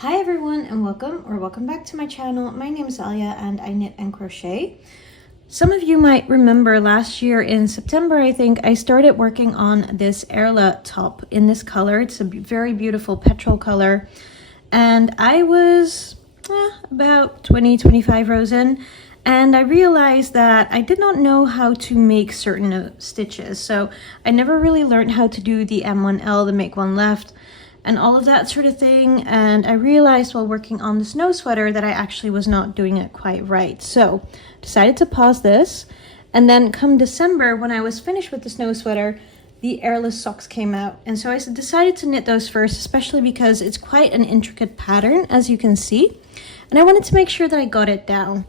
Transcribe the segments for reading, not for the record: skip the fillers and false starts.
Hi everyone and welcome back to my channel. My name is Erla and I knit and crochet. Some of you might remember last year in September, I think, I started working on this Erla top in this color. It's a very beautiful petrol color. And I was about 25 rows in, and I realized that I did not know how to make certain stitches. So I never really learned how to do the M1L, the make one left, and all of that sort of thing. And I realized while working on the snow sweater that I actually was not doing it quite right. So decided to pause this. And then come December, when I was finished with the snow sweater, the Erla socks came out. And so I decided to knit those first, especially because it's quite an intricate pattern, as you can see. And I wanted to make sure that I got it down.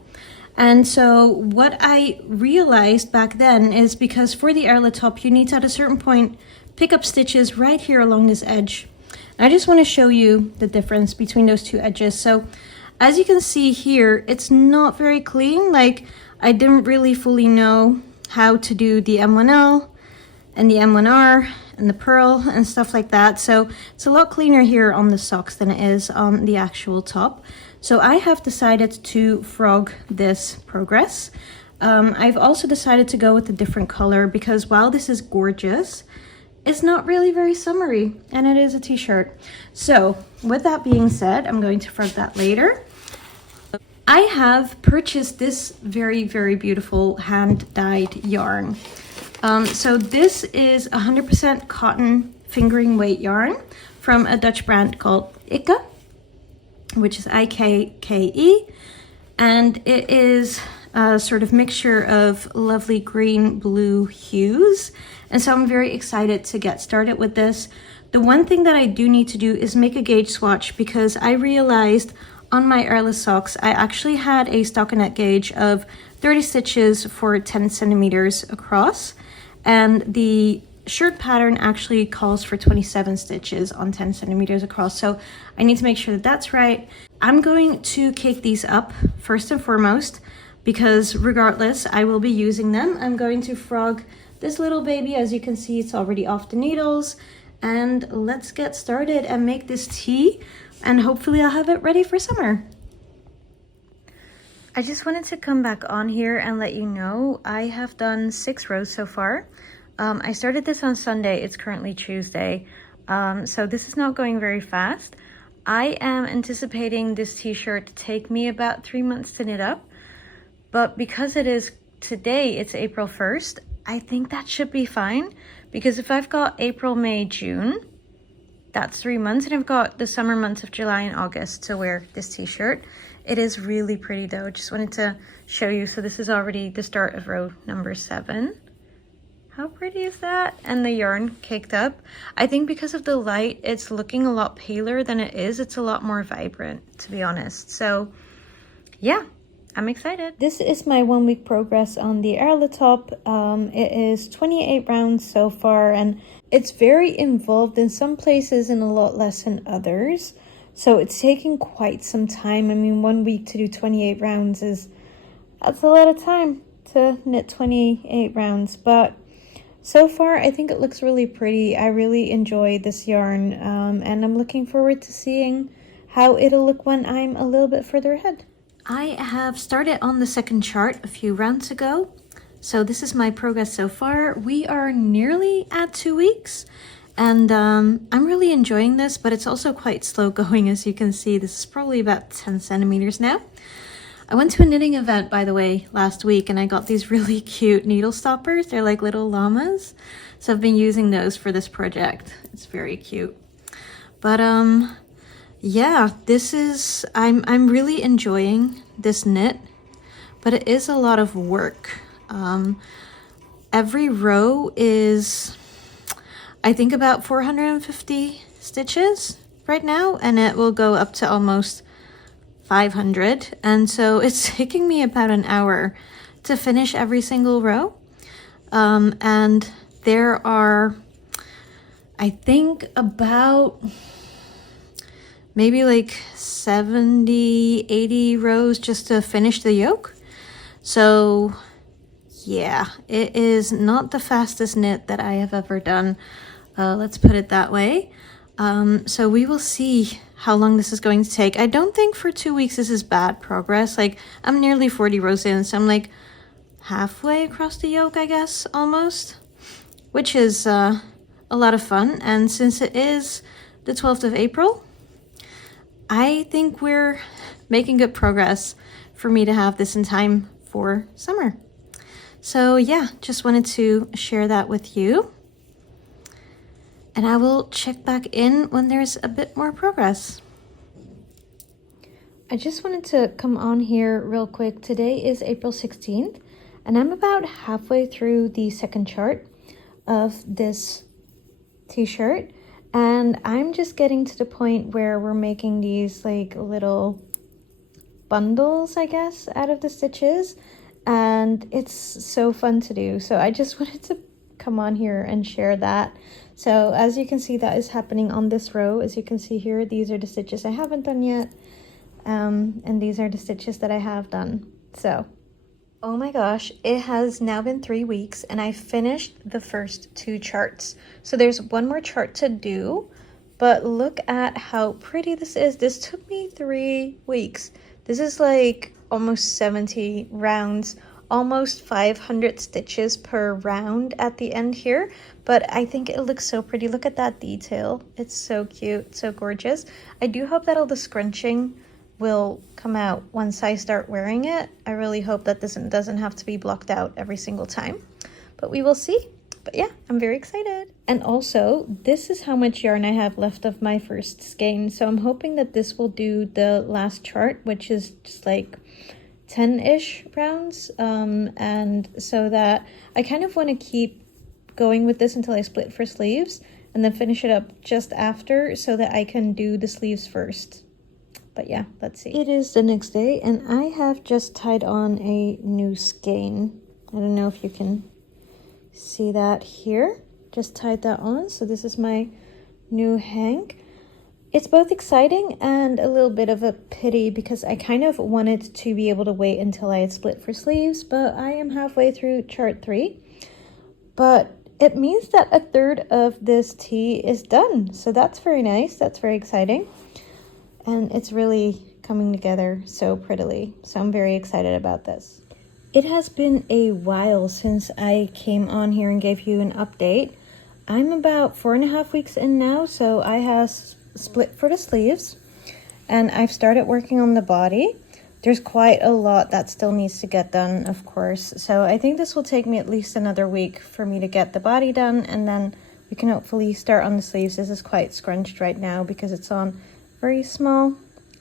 And so what I realized back then is because for the Erla top, you need to at a certain point pick up stitches right here along this edge. I just want to show you the difference between those two edges. So as you can see here, it's not very clean. Like, I didn't really fully know how to do the M1L and the M1R and the purl and stuff like that. So it's a lot cleaner here on the socks than it is on the actual top. So I have decided to frog this progress. I've also decided to go with a different color because while this is gorgeous, it's not really very summery, and it is a t-shirt. So with that being said, I'm going to frog that later. I have purchased this very, very beautiful hand-dyed yarn. So this is 100% cotton fingering weight yarn from a Dutch brand called Ikke, which is I-K-K-E, and it is a sort of mixture of lovely green blue hues. And so I'm very excited to get started with this. The one thing that I do need to do is make a gauge swatch, because I realized on my Erla socks, I actually had a stockinette gauge of 30 stitches for 10 centimeters across. And the shirt pattern actually calls for 27 stitches on 10 centimeters across. So I need to make sure that that's right. I'm going to cake these up first and foremost, because regardless, I will be using them. I'm going to frog this little baby. As you can see, it's already off the needles. And let's get started and make this tea, and hopefully I'll have it ready for summer. I just wanted to come back on here and let you know I have done 6 rows so far. I started this on Sunday. It's currently Tuesday. So this is not going very fast. I am anticipating this t-shirt to take me about 3 months to knit up. But because it is today, it's April 1st, I think that should be fine. Because if I've got April, May, June, that's 3 months. And I've got the summer months of July and August to wear this t-shirt. It is really pretty though. Just wanted to show you. So this is already the start of row number 7. How pretty is that? And the yarn caked up. I think because of the light, it's looking a lot paler than it is. It's a lot more vibrant, to be honest. So yeah, I'm excited. This is my 1 week progress on the Erla top. It is 28 rounds so far, and it's very involved in some places and a lot less in others. So it's taking quite some time. I mean, 1 week to do 28 rounds that's a lot of time to knit 28 rounds. But so far, I think it looks really pretty. I really enjoy this yarn, and I'm looking forward to seeing how it'll look when I'm a little bit further ahead. I have started on the second chart a few rounds ago. So this is my progress so far. We are nearly at 2 weeks, and I'm really enjoying this, but it's also quite slow going. As you can see, this is probably about 10 centimeters now. I went to a knitting event, by the way, last week, and I got these really cute needle stoppers. They're like little llamas. So I've been using those for this project. It's very cute. But yeah, I'm really enjoying this knit, but it is a lot of work. Every row is, I think, about 450 stitches right now, and it will go up to almost 500. And so it's taking me about an hour to finish every single row. And there are, I think, about maybe like 70, 80 rows just to finish the yoke. So yeah, it is not the fastest knit that I have ever done. Let's put it that way. So we will see how long this is going to take. I don't think for 2 weeks this is bad progress. Like, I'm nearly 40 rows in, so I'm like halfway across the yoke, I guess, almost, which is a lot of fun. And since it is the 12th of April, I think we're making good progress for me to have this in time for summer. So yeah, just wanted to share that with you. And I will check back in when there's a bit more progress. I just wanted to come on here real quick. Today is April 16th, and I'm about halfway through the second chart of this t-shirt. And I'm just getting to the point where we're making these like little bundles, I guess, out of the stitches. And it's so fun to do. So I just wanted to come on here and share that. So as you can see, that is happening on this row. As you can see here, these are the stitches I haven't done yet. And these are the stitches that I have done. So, oh my gosh, it has now been 3 weeks and I finished the first 2 charts. So there's one more chart to do, but look at how pretty this is. This took me 3 weeks. This is like almost 70 rounds, almost 500 stitches per round at the end here, but I think it looks so pretty. Look at that detail. It's so cute, so gorgeous. I do hope that all the scrunching will come out once I start wearing it. I really hope that this doesn't have to be blocked out every single time, but we will see. But yeah, I'm very excited. And also, this is how much yarn I have left of my first skein. So I'm hoping that this will do the last chart, which is just like 10-ish rounds. And so that I kind of want to keep going with this until I split for sleeves and then finish it up just after so that I can do the sleeves first. But yeah, let's see. It is the next day and I have just tied on a new skein. I don't know if you can see that here. Just tied that on. So this is my new hank. It's both exciting and a little bit of a pity because I kind of wanted to be able to wait until I had split for sleeves, but I am halfway through chart 3. But it means that a third of this tee is done. So that's very nice. That's very exciting. And it's really coming together so prettily. So I'm very excited about this. It has been a while since I came on here and gave you an update. I'm about 4.5 weeks in now, so I have split for the sleeves and I've started working on the body. There's quite a lot that still needs to get done, of course. So I think this will take me at least another week for me to get the body done, and then we can hopefully start on the sleeves. This is quite scrunched right now because it's on very small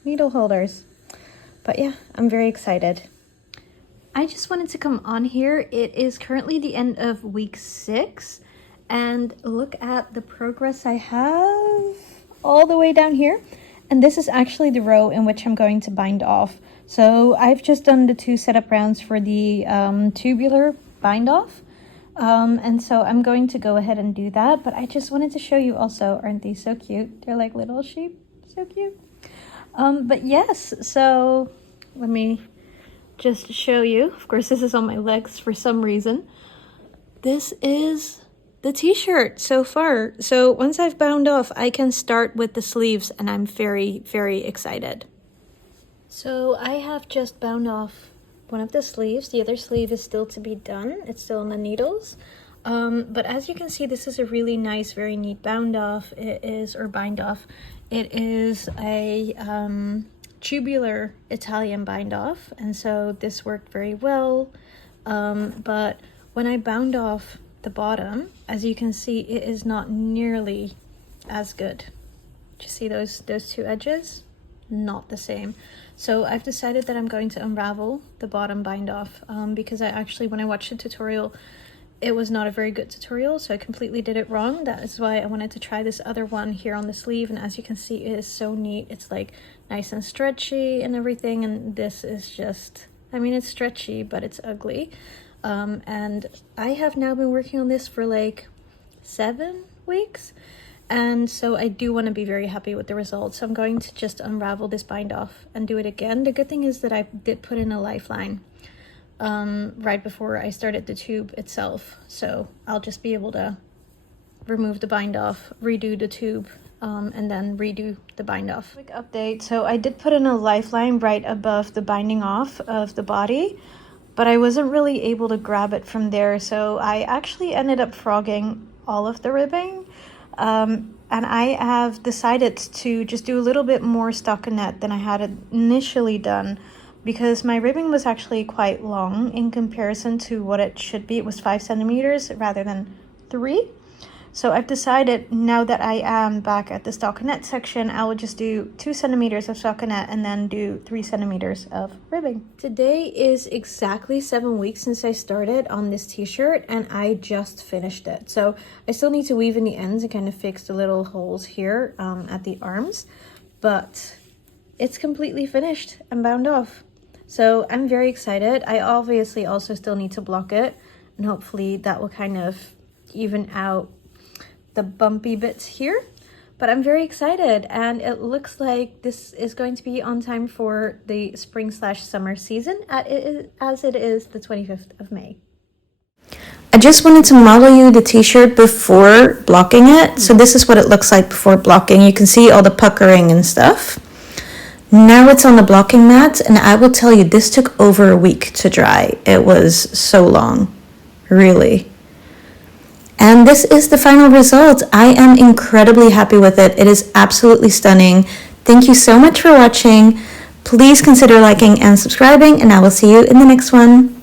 needle holders. But yeah, I'm very excited. I just wanted to come on here. It is currently the end of week 6 and look at the progress I have all the way down here. And this is actually the row in which I'm going to bind off. So I've just done the 2 setup rounds for the tubular bind off. And so I'm going to go ahead and do that. But I just wanted to show you also, aren't these so cute? They're like little sheep, so cute. But yes, so let me just show you. Of course, this is on my legs for some reason. This is the t-shirt so far. So once I've bound off, I can start with the sleeves and I'm very, very excited. So I have just bound off one of the sleeves. The other sleeve is still to be done. It's still on the needles. But as you can see, this is a really nice, very neat bound off. It is, or bind off. It is a tubular Italian bind off, and so this worked very well. But when I bound off the bottom, as you can see, it is not nearly as good. Do you see those 2 edges? Not the same. So I've decided that I'm going to unravel the bottom bind off because I actually, when I watched the tutorial, it was not a very good tutorial, so I completely did it wrong. That is why I wanted to try this other one here on the sleeve, and as you can see, it is so neat. It's like nice and stretchy and everything, and this is just, I mean, it's stretchy, but it's ugly. And I have now been working on this for like 7 weeks, and so I do want to be very happy with the results. So I'm going to just unravel this bind off and do it again. The good thing is that I did put in a lifeline right before I started the tube itself, so I'll just be able to remove the bind off, redo the tube, and then redo the bind off. Quick update. So I did put in a lifeline right above the binding off of the body, but I wasn't really able to grab it from there. So I actually ended up frogging all of the ribbing. And I have decided to just do a little bit more stockinette than I had initially done, because my ribbing was actually quite long in comparison to what it should be. It was 5 centimeters rather than 3. So I've decided, now that I am back at the stockinette section, I will just do 2 centimeters of stockinette and then do 3 centimeters of ribbing. Today is exactly 7 weeks since I started on this t-shirt, and I just finished it. So I still need to weave in the ends and kind of fix the little holes here at the arms, but it's completely finished and bound off. So I'm very excited. I obviously also still need to block it, and hopefully that will kind of even out the bumpy bits here, but I'm very excited, and it looks like this is going to be on time for the spring/summer season, as it is the 25th of May. I just wanted to model you the t-shirt before blocking it. So this is what it looks like before blocking. You can see all the puckering and stuff. Now it's on the blocking mat, and I will tell you, this took over a week to dry. It was so long, really. And this is the final result. I am incredibly happy with it. It is absolutely stunning. Thank you so much for watching. Please consider liking and subscribing, and I will see you in the next one.